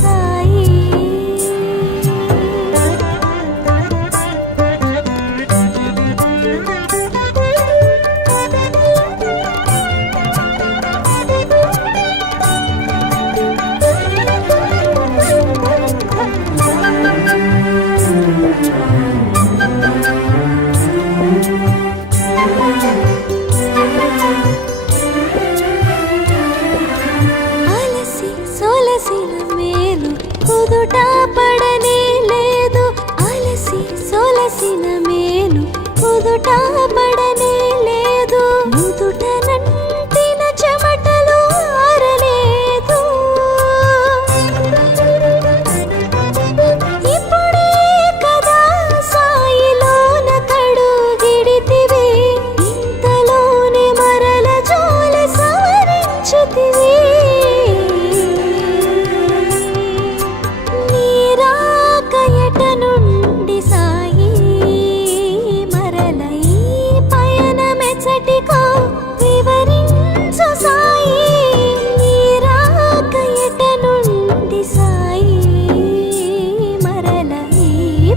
సాయి. అలసి సొలసిన మేలు కుదుట పడనే లేదు. అలసి సొలసిన మేలు కుదుట పడనే లేదు. నుదుట నంటిన చెమటలు ఆరలేదు. ఇప్పుడే కదా సాయిలోన కడుగిడితివి, ఇంతలోనే మరల జోల సవరించితివి. నీరాక ఎట నుండి సాయి, మరల ఈ పయనమెచ్చటికో వివరించు సాయి. నీరాక ఎట నుండి సాయి, మరల ఈ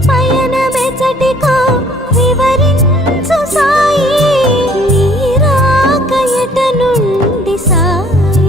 పయనమెచ్చటికో వివరించు సాయి. నీరాక ఎట నుండి సాయి.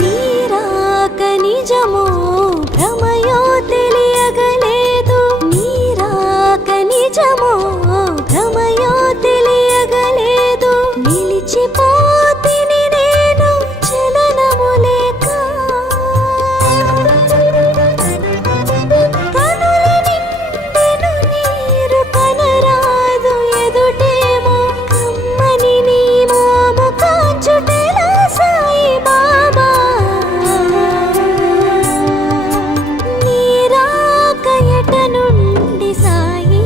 నీరాక నిజమో భ్రమయో తెలియగలేదు. నీరాక నిజమో భ్రమయో తెలియగలేదు. నిలిచిపోతిని నేను చలనము లేక. కనుల నిండెను నీరు కనరాదు ఎదుటేమో. కమ్మని నీ మోము కాంచుటెలా సాయి బాబా. నీరాక ఎట నుండి సాయి,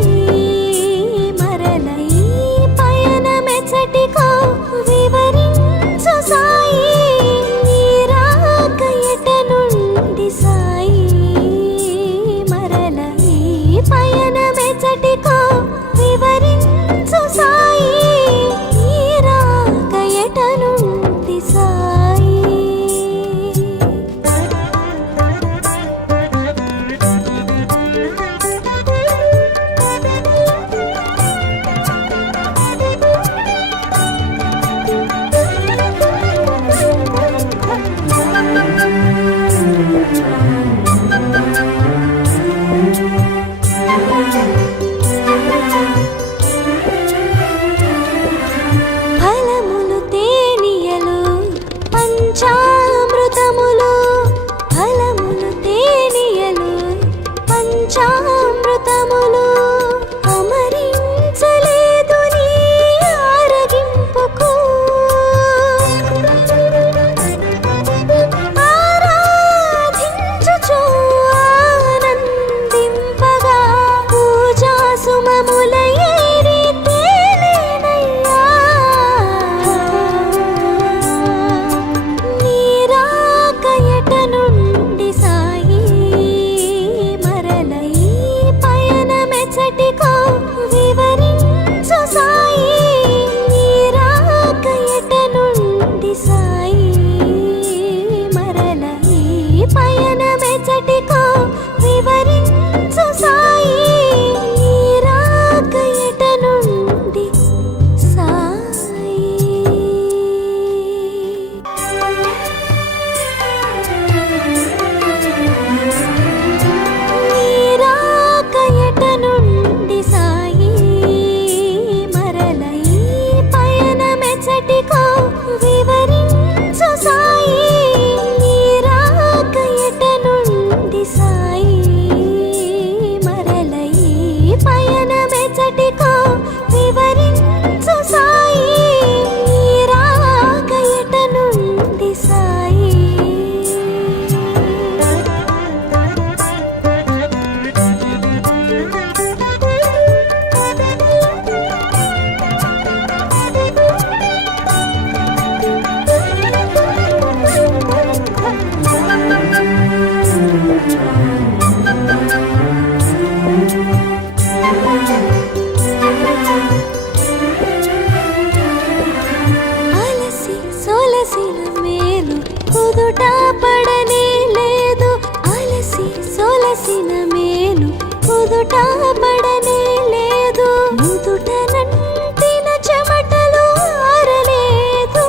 అలసి సొలసిన మేలు కుదుట పడనే లేదు, అలసి సొలసిన మేలు కుదుట పడనే లేదు, నుదుట నంటిన చెమటలు ఆరలేదు.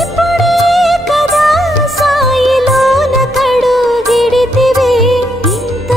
ఇప్పుడే కదా సాయిలోన కడుగిడితివి, ఇంత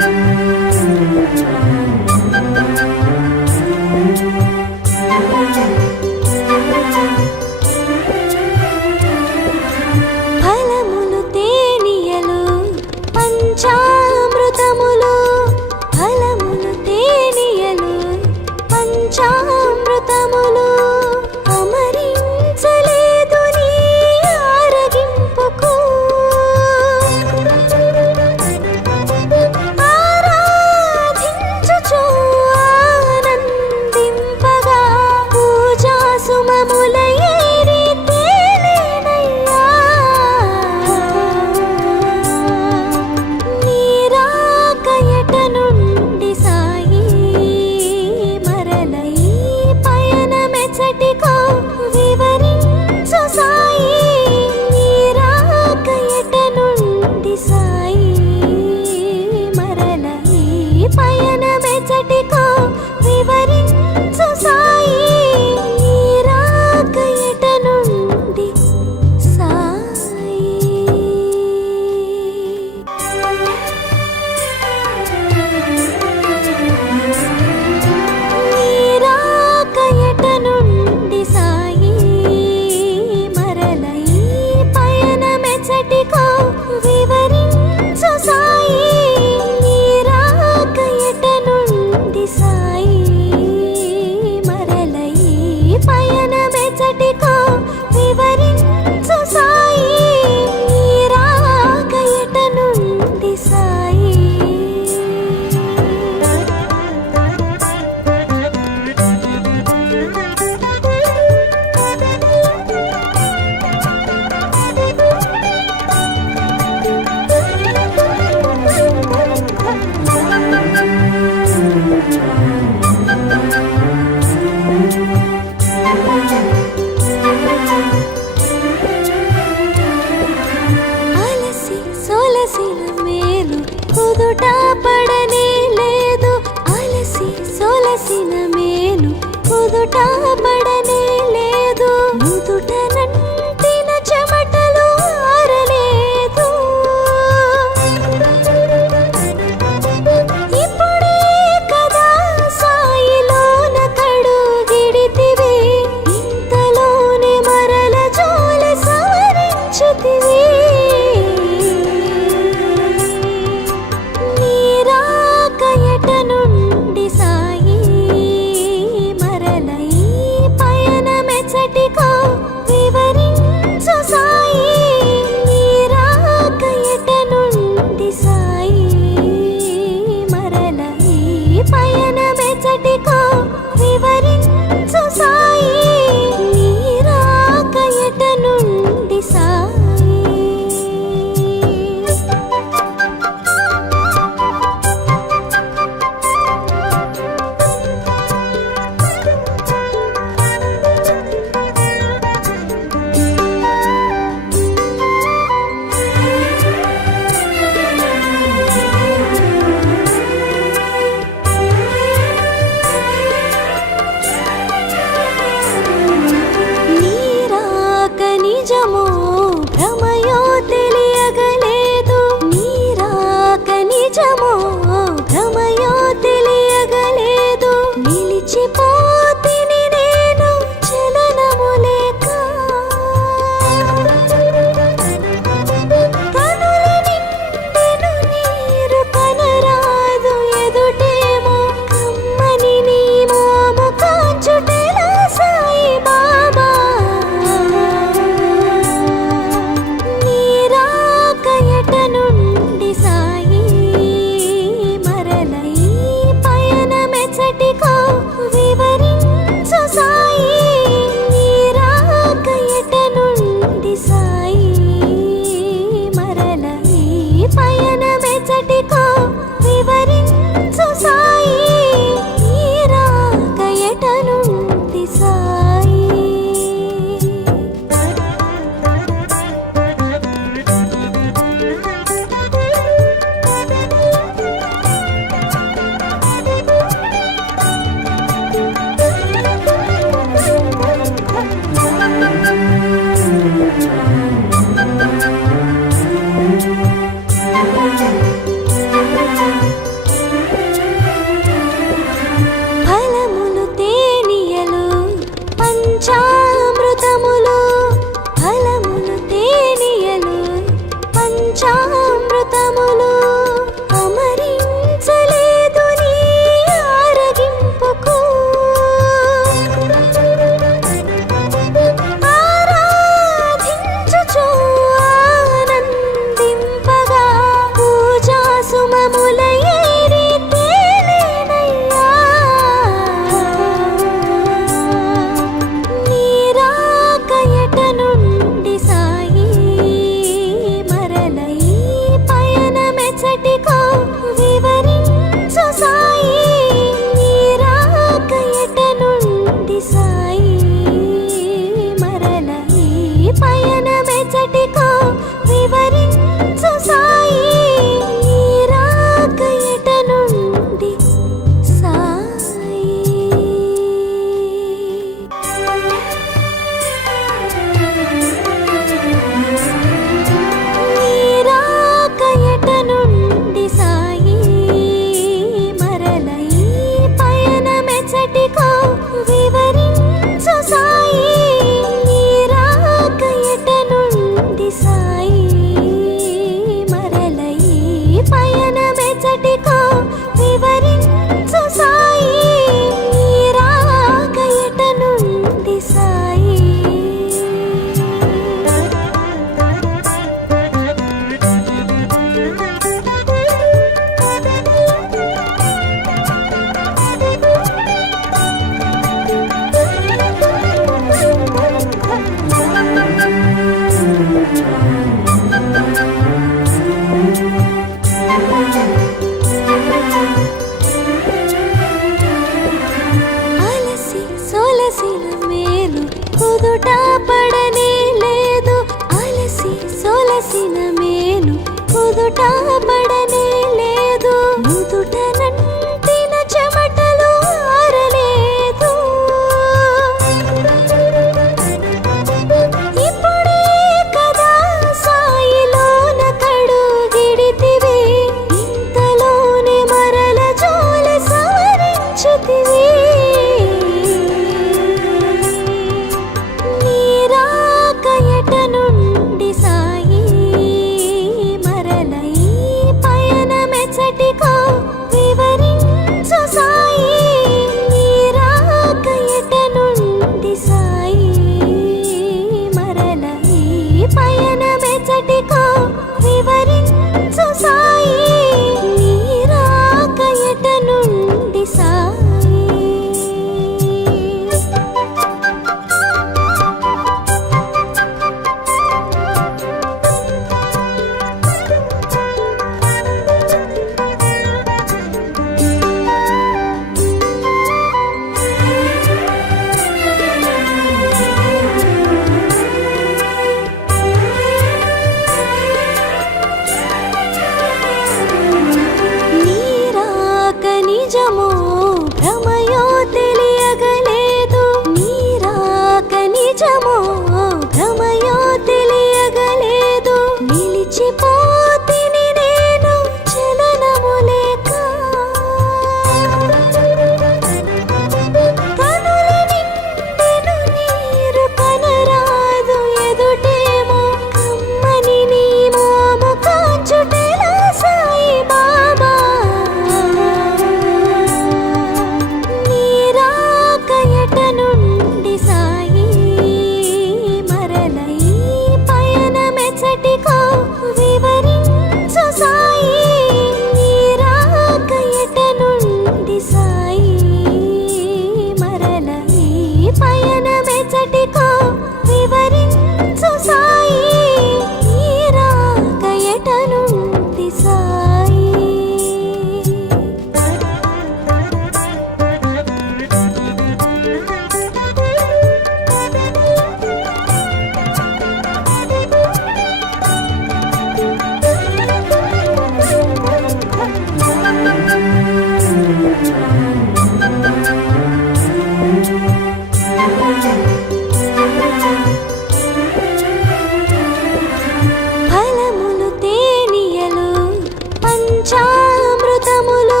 పంచామృతములు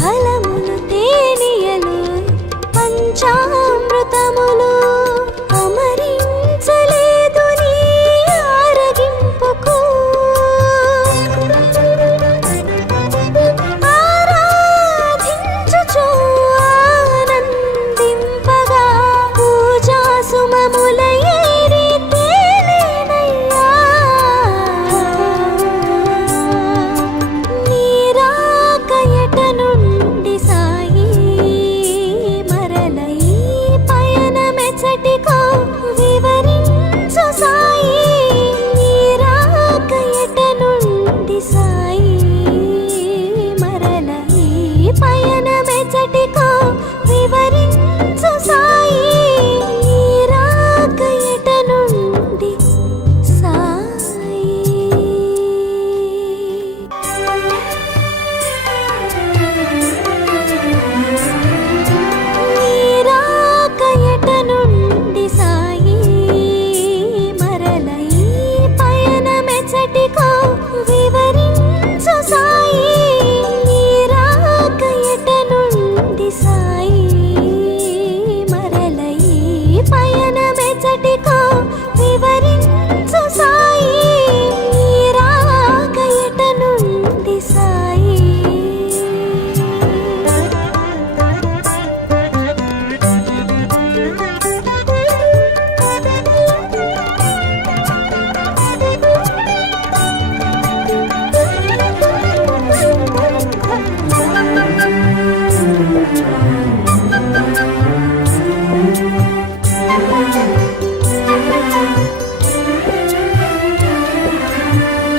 ఫలములు తేనియలు పంచామృతములు అమరించలేదు నీ ఆరగింపుకు ఆరాధించుచు ఆనందింపగా పూజా సుమముల ఏరి తేలేనయ్యా నీరాకయట నుండి సాయి మరల ఈ పయనమెచ్చటికో వివరించు సాయి నీరాకయట నుండి సాయి మరల ఈ పయనమెచ్చటికో వివరించు సాయి నీరాకయట నుండి సాయి నీరాకయట నుండి సాయి మరల ఈ పయనమెచ్చటికో వివరించు సాయి నీరాకయట నుండి సాయి మరల ఈ పయనమెచ్చటికో వివరించు సాయి నీరాకయట నుండి సాయి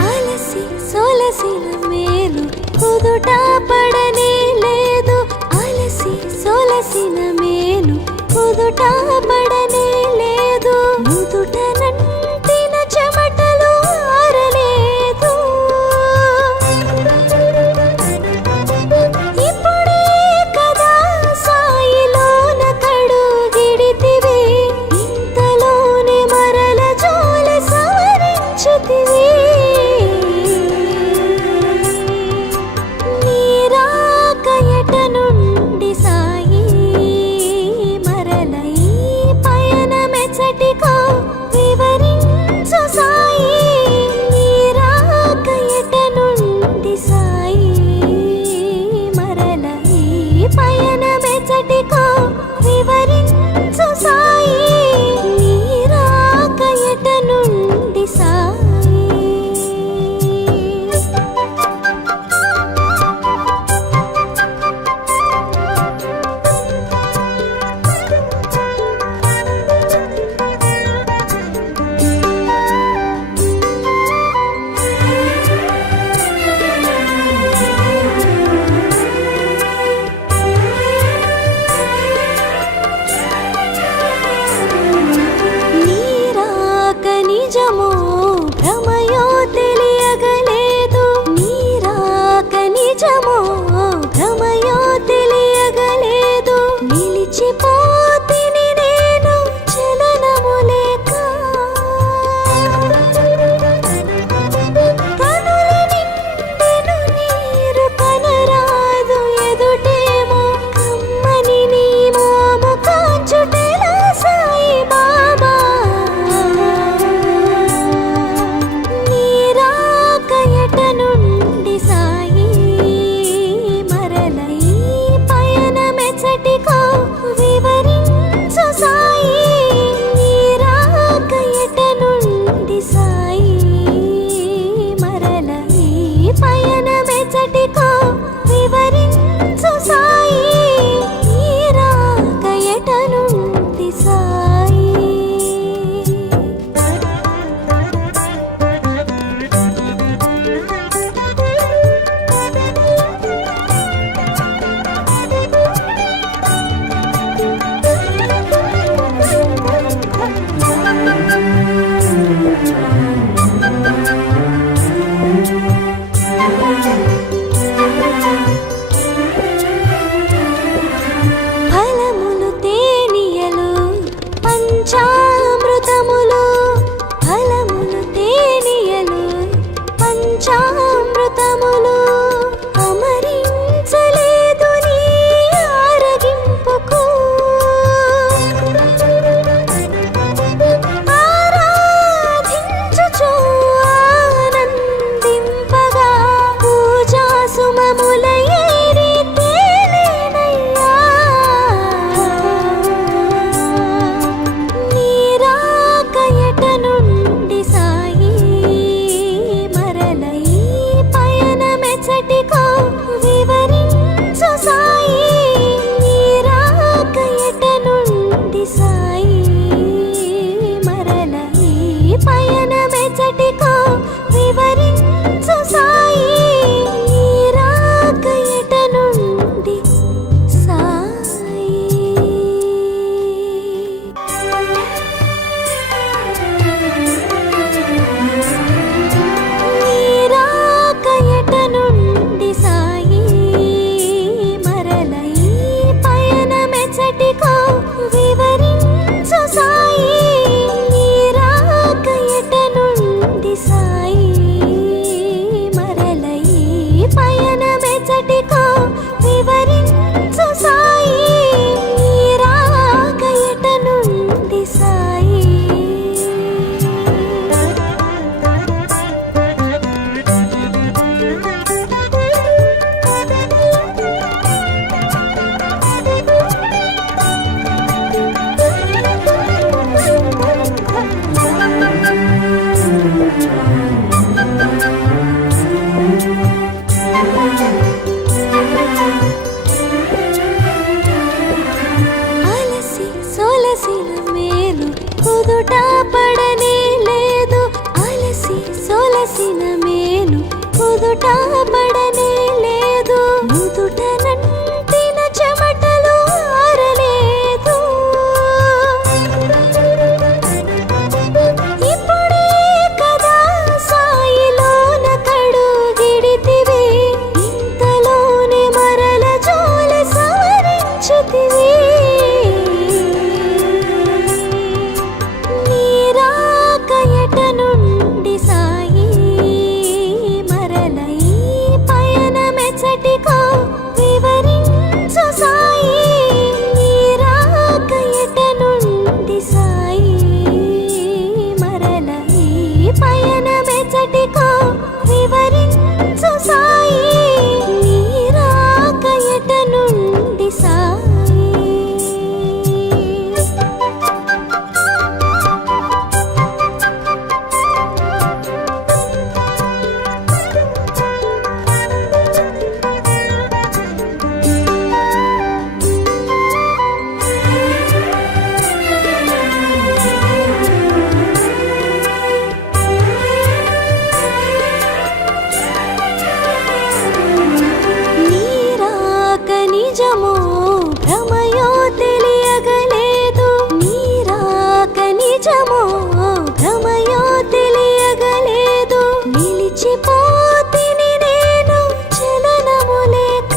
అలసి సొలసిన మేలు కుదుట పడనే లేదు అలసి సొలసిన మేలు కుదుట పడనే లేదు నుదుట నంటిన చెమటలు ఆరలేదు ఇప్పుడే కదా సాయిలోన కడుగిడితివి ఇంతలోనే మరల జోల సవరించుతివి నీరాకయట నుండి సాయి మరల ఈ పయనమెచ్చటికో వివరించు సాయి నీరాకయట నుండి సాయి మరల ఈ పయనమెచ్చటికో వివరించు సాయి నీరాకయట నుండి సాయి నీరాక నిజమో భ్రమయో తెలియగలేదు నీరాక నిజమో భ్రమయో తెలియగలేదు నిలిచిపోతిని నేను చలనము లేక కనుల నిండెను నీరు కనరాదు ఎదుటేమో కమ్మని నీ మోము కాచుటెలా సాయి బాబా నీరాకయట నుండి సాయి అలసి సొలసిన మేలు కుదుట పడనే లేదు, అలసి సొలసిన మేలు కుదుట పడనే లేదు, నుదుట నంటిన చెమటలు ఆరలేదు. ఇప్పుడే కదా సాయిలోన కడుగిడితివి, ఇంతలోనే మరల జోల సవరించితివి. నీరాక ఎట నుండి సాయి, మరల ఈ పయనమెచ్చటికో వివరించు సాయి. నీరాక ఎట నుండి సాయి, మరల ఈ పయనమెచ్చటికో వివరించు సాయి. నీరాక ఎట నుండి సాయి. నీరాక నిజమో భ్రమయో తెలియగలేదు, నీరాక నిజమో భ్రమయో తెలియగలేదు. నిలిచిపోతిని నేను చలనము లేక,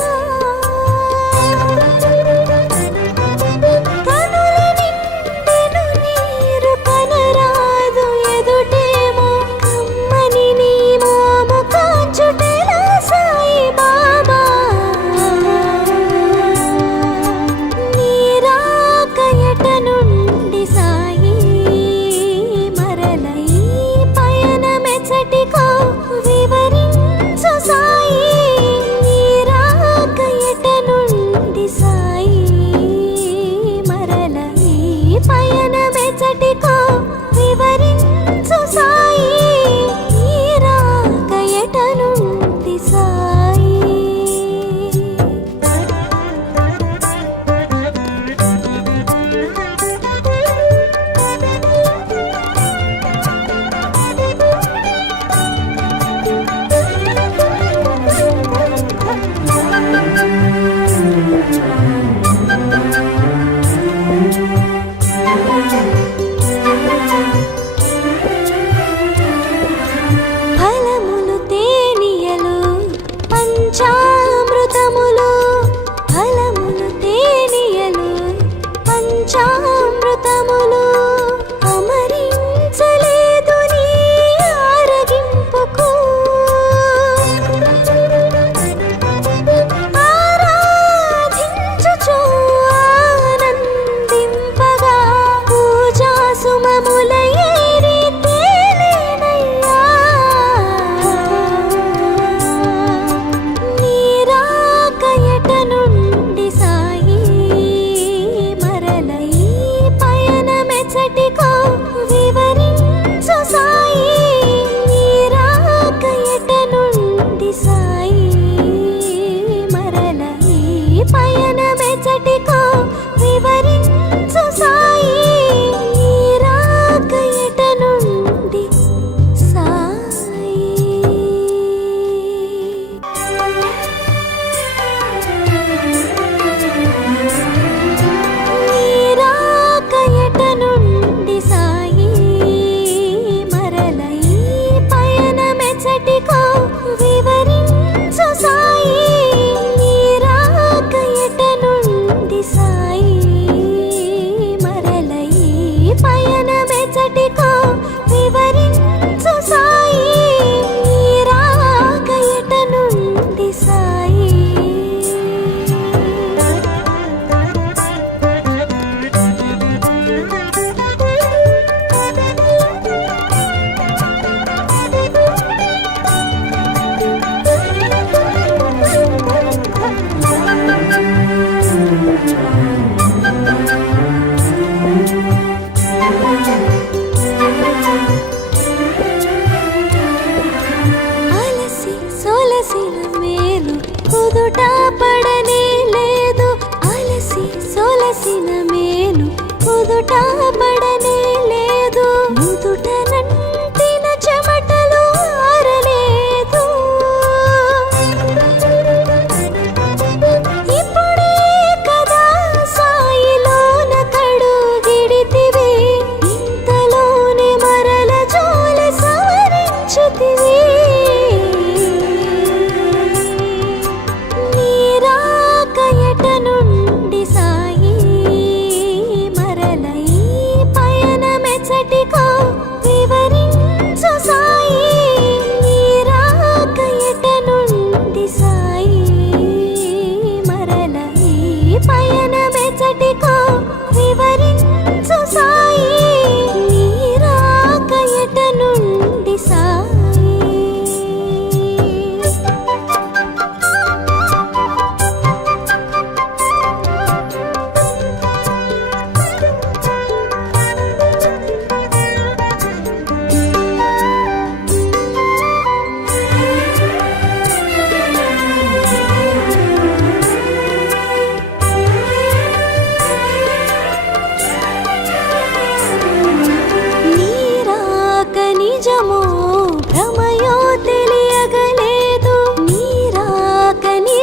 కనుల నిండెను నీరు కనరాదు ఎదుటేమో, కమ్మని నీ మోము కాంచుటెలా సాయి బాబా. నీరాక ఎట నుండి సాయి, మరల ఈ పయనమెచ్చటికో వివరించు సాయి. నీరాక ఎట నుండి సాయి, మరల ఈ పయనమెచ్చటికో వివరించు సాయి. నీరాక ఎట నుండి సాయి. ఫలములు తేనియలు పంచామృతములు, ఫలములు తేనియలు పంచామృతములు, అమరించలేదు నీ ఆరగింపుకు. ఆరాధించుచు ఆనందింపగా పూజా సుమముల ఏరి తేలేనయ్యా. నీ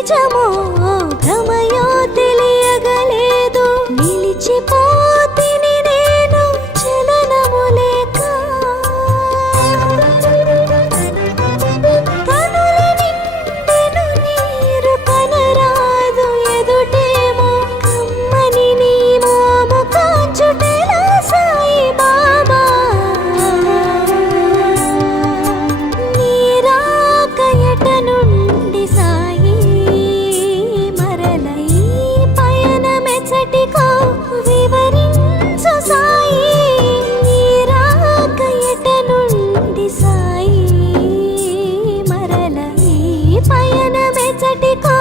నిజమో భ్రమయో తెలియగలేదు. నిలిచిపోతిని నేను చలనము లేక. కనుల నిండెను నీరు కనరాదు ఎదుటేమో కమ్మని నీ మోము కాచుటెలా సాయి బాబా. నీరాకయట నుండి సాయి మరల ఈ పయనమెచ్చటికో వివరించు సాయి. నీరాకయట నుండి సాయి మరల ఈ పయనమెచ్చటికో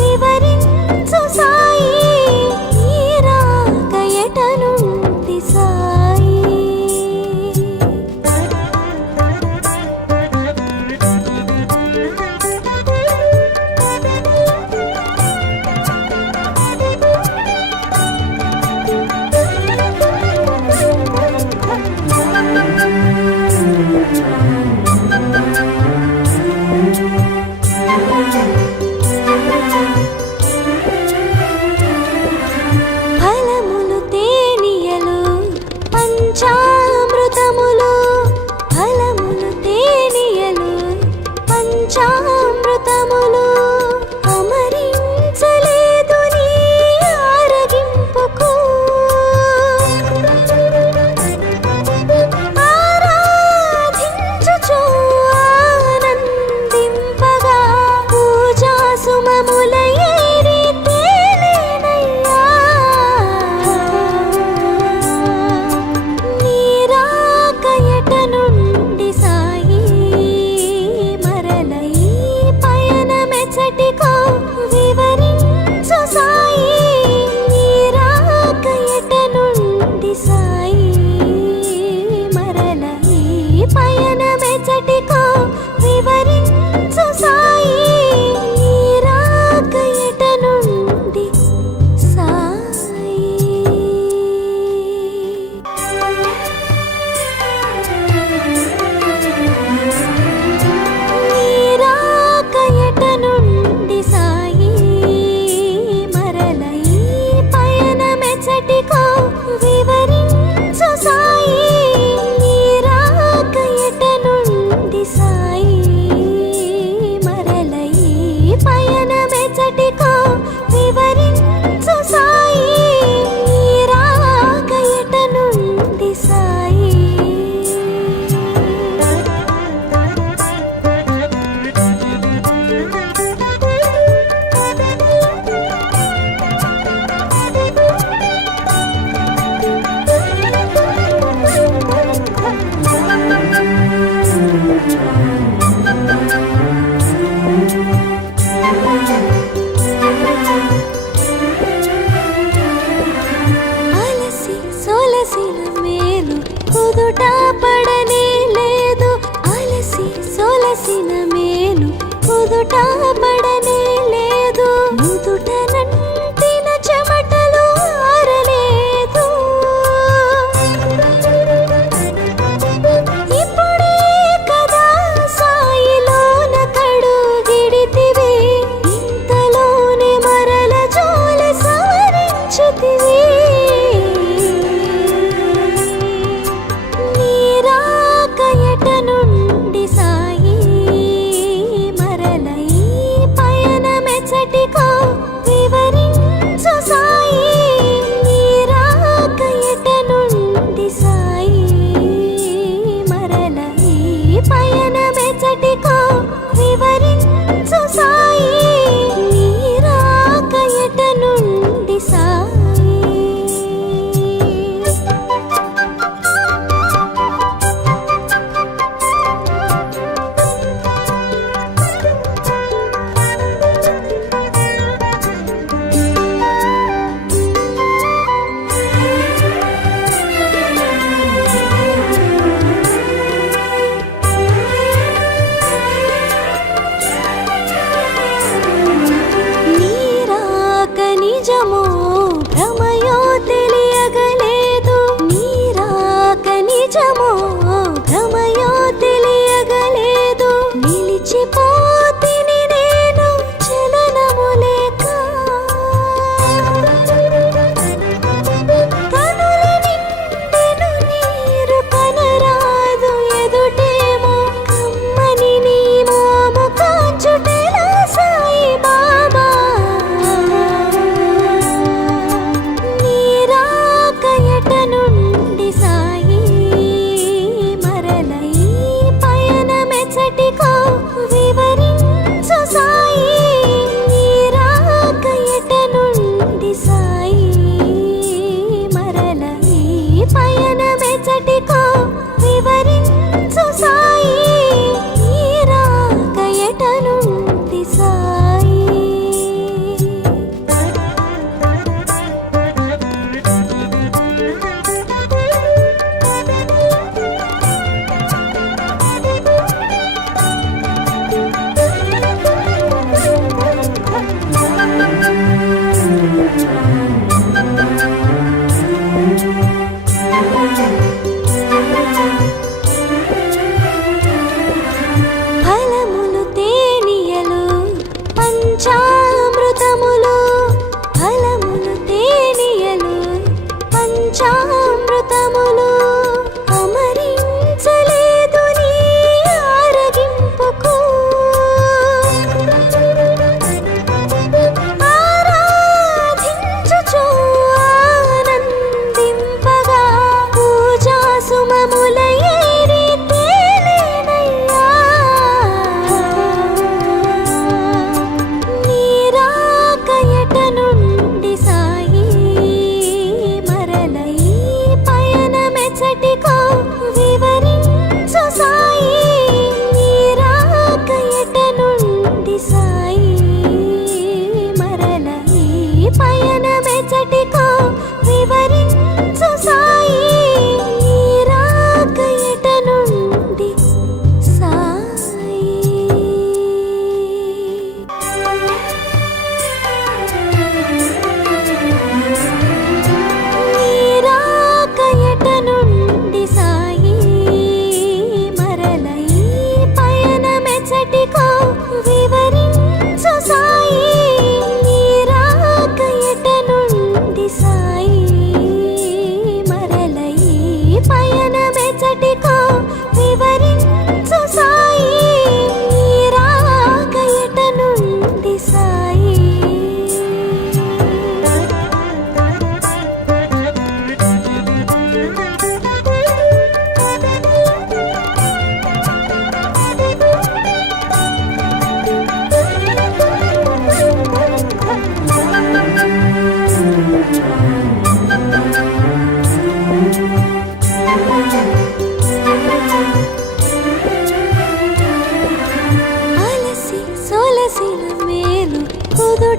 వివరించు సాయి. నీరాకయట నుండి సాయి. ఫలములు తేనియలు పంచామృతములు. ఫలములు తేనియలు పంచామృతములు. అమరించలేదు నీ ఆరగింపుకు. ఆరాధించుచు ఆనందింపగా పూజా సుమముల ఏరి తేలేనయ్యా. నీరాకయట నుండి సాయి మరల ఈ పయనమెచ్చటికో వివరించు సాయి. నీరాకయట నుండి సాయి మరల ఈ పయనమెచ్చటికో వివరించు సాయి. నీరాకయట నుండి సాయి. నీరాకయట నుండి సాయి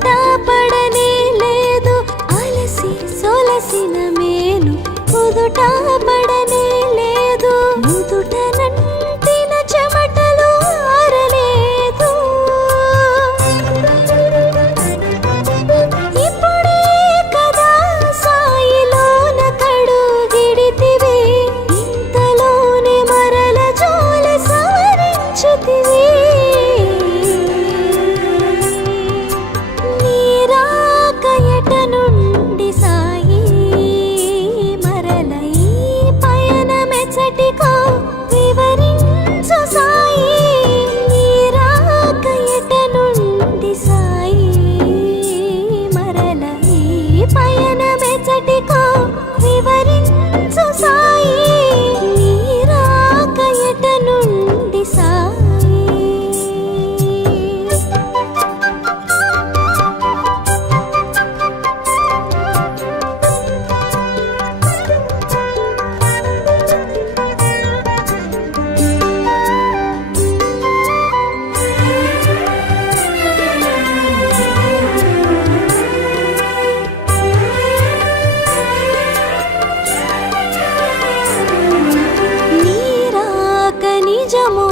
కుదుట పడనే లేదు, అలసి సొలసిన మేను కుదుట పడనే లేదు, నుదుట నంటిన చెమటలు ఆరలేదు. ఇప్పుడే కదా సాయిలోన కడుగిడితివి, ఇంతలోనే మరల జోలి సవరించితివి. నీరాక ఎట నుండి సాయి మరల ఈ పయనమెచ్చటికో వివరించు సాయి. నీరాక ఎట నుండి సాయి మరల ఈ పయనమెచ్చటికో వివరించు సాయి. నీరాక ఎట నుండి సాయి. నీరాక నిజమో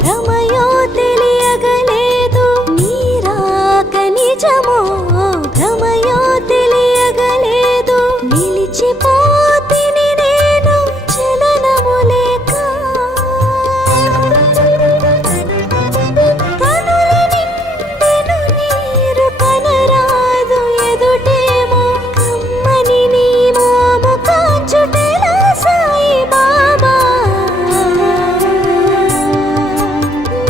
భ్రమయో తెలియగలేదు, నీరాక నిజమో భ్రమయో తెలియగలేదు. నిలిచిపోతిని నేను చలనము లేక, కనుల నిండెను నీరు కనరాదు ఎదుటేమో, కమ్మని నీ మోము కాంచుటెలా సాయి బాబా.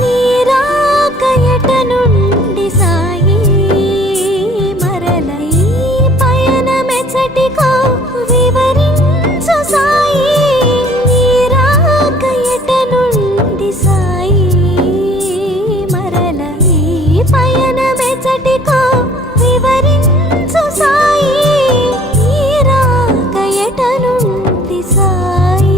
నీరాక ఎట నుండి సాయి మరల ఈ పయనమెచ్చటికో వివరించు సాయి. నీరాక ఎట నుండి సాయి మరల ఈ పయనమెచ్చటికో వివరించు సాయి. నీరాక ఎట నుండి సాయి.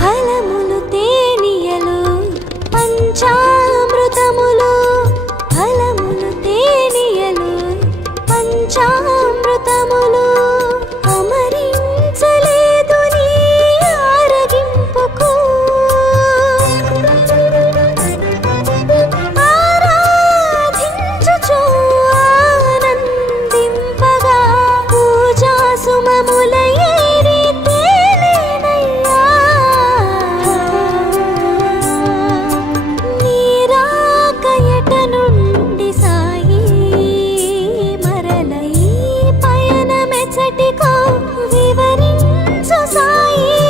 ఫలములు తేనియలు పంచామృతములు, ఫలములు తేనియలు పంచామృతములు, అమరించలేదు నీ ఆరగింపుకు. ఆరాధించుచు ఆనందింపగా పూజా సుమముల ఏరి తేలేనయ్యా. నీరాక ఎట నుండి సాయి మరల ఈ పయనమెచ్చటికో వివరించు సాయి.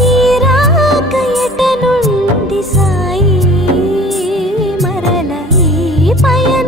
నీరాక ఎట నుండి సాయి మరల ఈ పయన